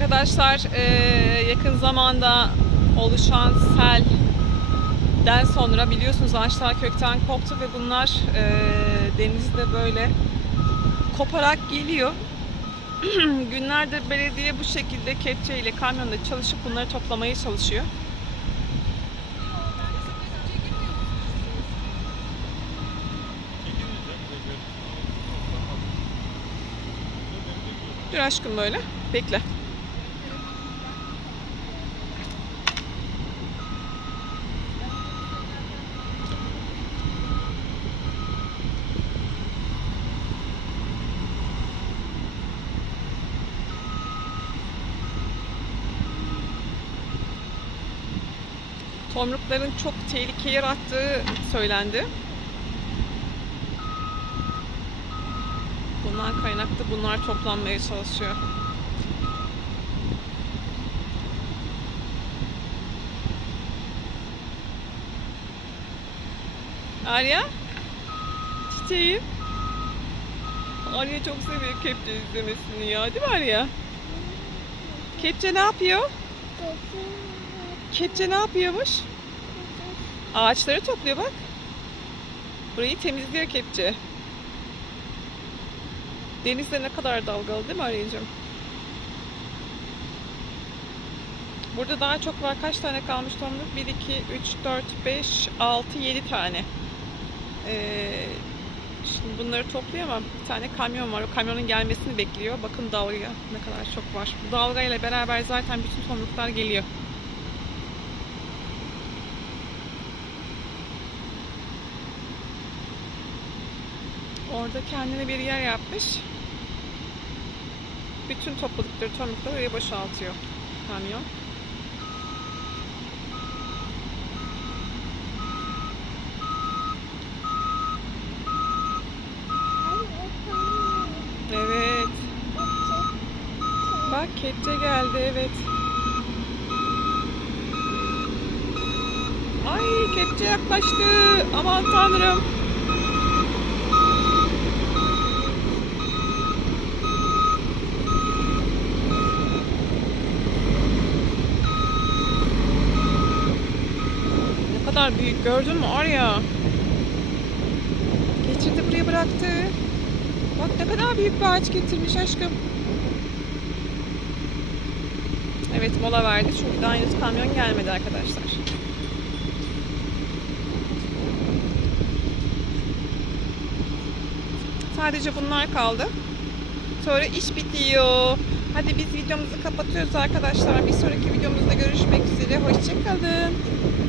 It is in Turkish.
Arkadaşlar eee, yakın zamanda oluşan selden sonra biliyorsunuz ağaçlar kökten koptu ve bunlar eee, denizde böyle koparak geliyor. Günlerdir belediye bu şekilde kepçe ile kamyonla çalışıp bunları toplamaya çalışıyor. Dur aşkım böyle. Bekle. Tomrukların çok tehlike yarattığı söylendi. Bundan kaynaklı bunlar toplanmaya çalışıyor. Arya? Çiçeğim. Arya çok seviyor kepçe izlemesini ya değil mi Arya? Kepçe ne yapıyor? Kepçe ne yapıyormuş? Ağaçları topluyor bak. Burayı temizliyor kepçe. Denizde ne kadar dalgalı değil mi Arya'cığım? Burada daha çok var. Kaç tane kalmış tomruk? 1, 2, 3, 4, 5, 6, 7 tane. Ee, şimdi bunları topluyor ama bir tane kamyon var. O kamyonun gelmesini bekliyor. Bakın dalga ne kadar çok var. Bu dalgayla beraber zaten bütün tomruklar geliyor. Orada kendine bir yer yapmış. Bütün topladıkları tomrukları oraya boşaltıyor kamyon. Evet. Bak kepçe geldi evet. Ay kepçe yaklaştı. Aman tanrım. Kadar büyük gördün mü Arya? Geçirdi buraya bıraktı. Bak ne kadar büyük bir ağaç getirmiş aşkım. Evet mola verdi çünkü daha henüz kamyon gelmedi arkadaşlar. Sadece bunlar kaldı. Sonra iş bitiyor. Hadi biz videomuzu kapatıyoruz arkadaşlar. Bir sonraki videomuzda görüşmek üzere. Hoşçakalın.